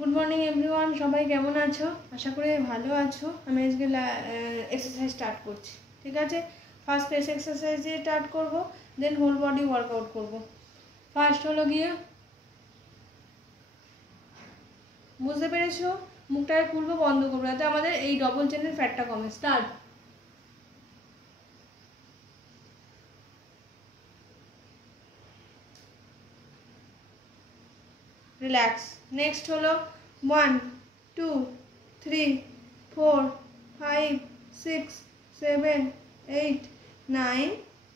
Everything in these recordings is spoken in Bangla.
গুড মর্নিং এভরিওয়ান, সবাই কেমন আছো? আশা করি ভালো আছো। আমি আজকে এক্সারসাইজ স্টার্ট করছি, ঠিক আছে? ফার্স্ট ফেস এক্সারসাইজ দিয়ে স্টার্ট করব, দেন হোল বডি ওয়ার্কআউট করব। ফার্স্ট হলো গিয়ে, বুঝতে পেরেছো, মুখটাকে খুলবো, বন্ধ করবো, যাতে আমাদের এই ডবল চেনের ফ্যাটটা কমে। স্টার্ট। রিল্যাক্স। নেক্সট হলো 1 2 3 4 5 6 7 8 9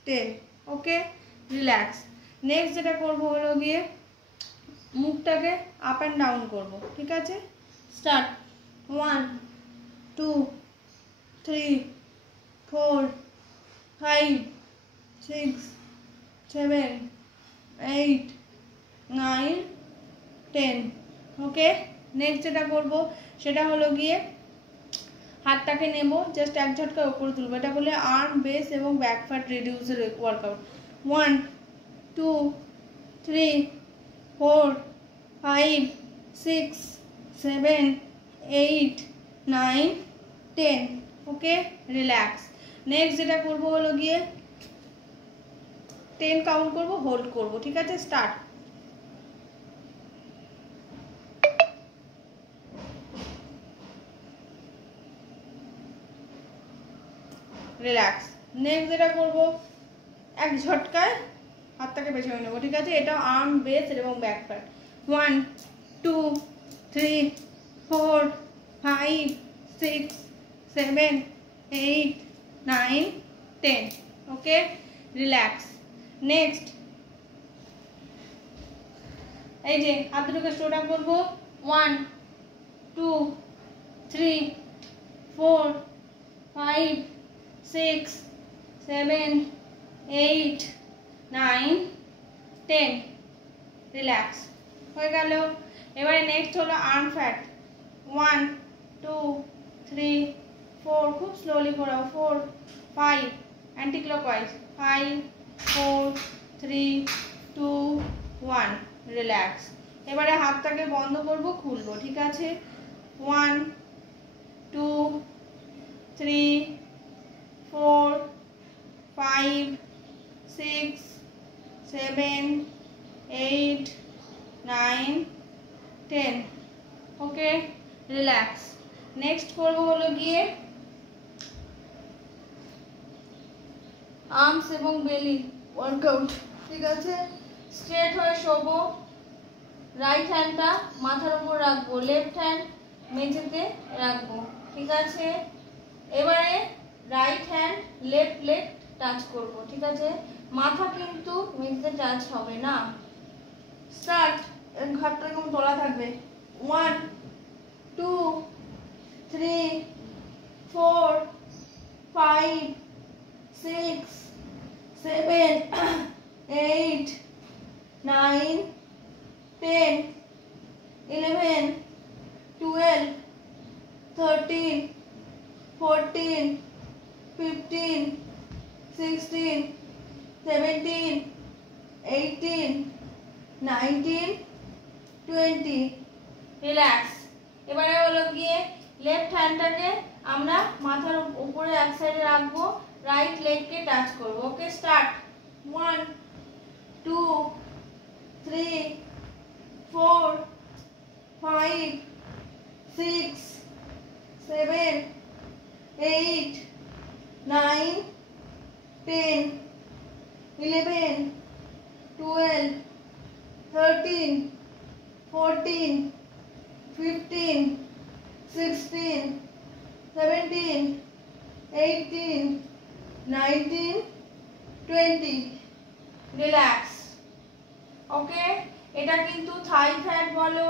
10। ওকে, রিল্যাক্স। নেক্সট যেটা করবো হলো গিয়ে মুখটাকে আপ অ্যান্ড ডাউন করবো, ঠিক আছে? স্টার্ট। 1 2 3 4 5 6 7 8 9 10। ওকে, নেক্সট যেটা করবো সেটা হলো গিয়ে হাতটাকে নেব, জাস্ট এক ঝটকায় উপরে তুলবো। এটা বলে আর্ম, বেস এবং ব্যাক ফ্যাট রিডিউসের ওয়ার্কআউট। 1 2 3 4 5 6 7 8 9 10। ওকে, রিল্যাক্স। নেক্সট যেটা করবো হলো গিয়ে 10 কাউন্ট করবো, হোল্ড করবো, ঠিক আছে? স্টার্ট। রিল্যাক্স। নেক্সট যেটা করবো এক ঝটকায় হাতটাকে পেছনে নেবো, ঠিক আছে? এটা আর্ম, বেস এবং ব্যাক ফ্যাট। 1 2 3 4 5 6 7 8 9 10। ওকে, রিল্যাক্স। নেক্সট এই যে হাত দুটোকে স্ট্রেট আপ করবো। 1 2 3 4 5 6 7 8 9 10। রিল্যাক্স। হয়ে গেল। এবারে নেক্সট হলো আর্ম ফ্যাট। 1 2 3 4, খুব স্লোলি ঘোরাও। 4 5 অ্যান্টি ক্লকওয়াইজ। 5 4 3 2 1। রিল্যাক্স। এবারে হাতটাকে বন্ধ করব, খুলবো, ঠিক আছে? 1 2 3 4 5 6 7 8 9 10। ওকে, রিল্যাক্স। নেক্সট করবো হলো গিয়ে আর্মস এবং বেলি ওয়ার্কআউট, ঠিক আছে? স্ট্রেট হয়ে শোবো, রাইট হ্যান্ডটা মাথার উপর রাখবো, লেফট হ্যান্ড মেঝেতে রাখবো, ঠিক আছে? এবারে right hand left leg touch করবো, ঠিক আছে? মাথা কিন্তু মেঝেতে টাচ হবে না। স্টার্ট। ঘাটটা এরকম তোলা থাকবে। 1 2 3 4 5 6 7 8 9 10 11 12 13 14 15 16 17 18 19 20। রিল্যাক্স। এবারে হলো গিয়ে লেফট হ্যান্ডটাকে আমরা মাথার উপরে এক সাইডে রাখবো, রাইট লেগকে টাচ করবো। ওকে, স্টার্ট। 1 2 3 4 5 6 7 8 9 10 11 12 13 14 15 16 17 18 19 20। রিল্যাক্স। ওকে, এটা কিন্তু থাই ফ্যাট বলো,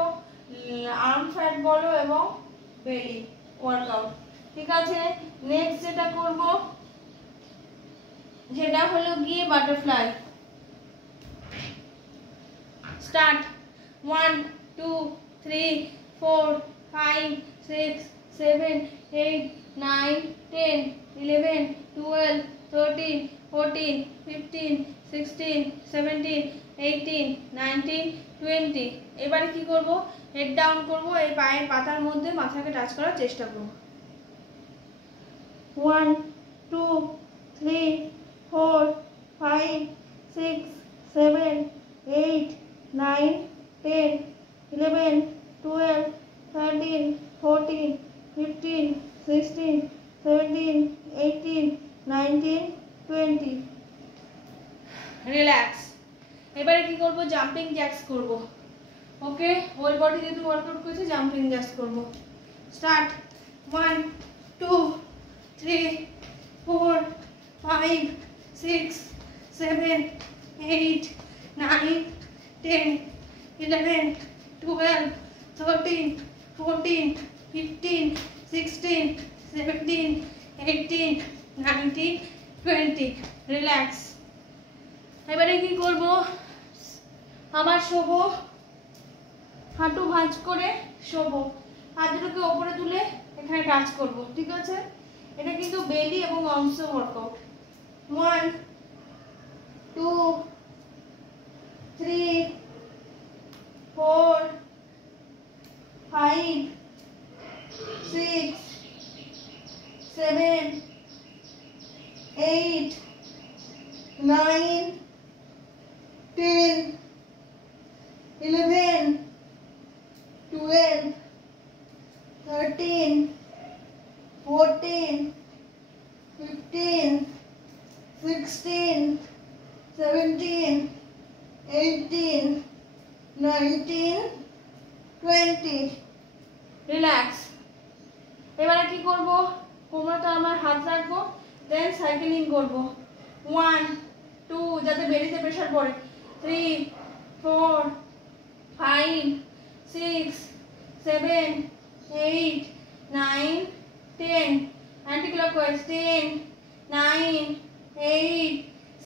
আর্ম ফ্যাট বলো এবং বেলি ওয়ার্কআউট, ঠিক আছে? নেক্সট যেটা করব যেটা হলো গিয়ে বাটারফ্লাই। স্টার্ট। 1 2 3 4 5 6 7 8 9 10 11 12 13 14 15 16 17 18, 19, 20। এবারে কি করব, হেড ডাউন করব, এই পায়ের পাতার মধ্যে মাথাকে টাচ করার চেষ্টা করব। 1, 2, 3, 4, 5, 6, 7, 8, 9, 10, 11, 12, 13, 14, 15, 16, 17, 18, 19, 20। রিল্যাক্স। এবারে কি করব, জাম্পিং জ্যাক্স করব। ওকে, হোল বডি যেহেতু ওয়ার্কআউট করেছি, জাম্পিং জ্যাক্স করব। স্টার্ট। 1, 2, 3, 4, 5, 6, 7, 8, 9, 10, 11, 12, 13, 14, 15, 16, 17, 18, 19, 20। রিল্যাক্স। এবারে কি করব, আবার শোবো, হাঁটু ভাঁজ করে শোবো, হাত দুটোকে ওপরে তুলে এখানে টাচ করব। ঠিক আছে, এটা কিন্তু বেলি এবং আর্মস ওয়ার্কআউট। 1, 2, 3, 4, 5, 6, 7, 8, 9, 10, 11, 12, 13, 14, 15, 16, 17, 18, 19, 20। রিল্যাক্স। এবারে কি করব, কোমরটা আমার হাত রাখবো, দেন সাইকেলিং করব। 1, 2, যাতে বেলিতে প্রেসার পড়ে, 3, 4, 5, 6, 7, 8, 9, 10, anti-clockwise, 10, 9, 8,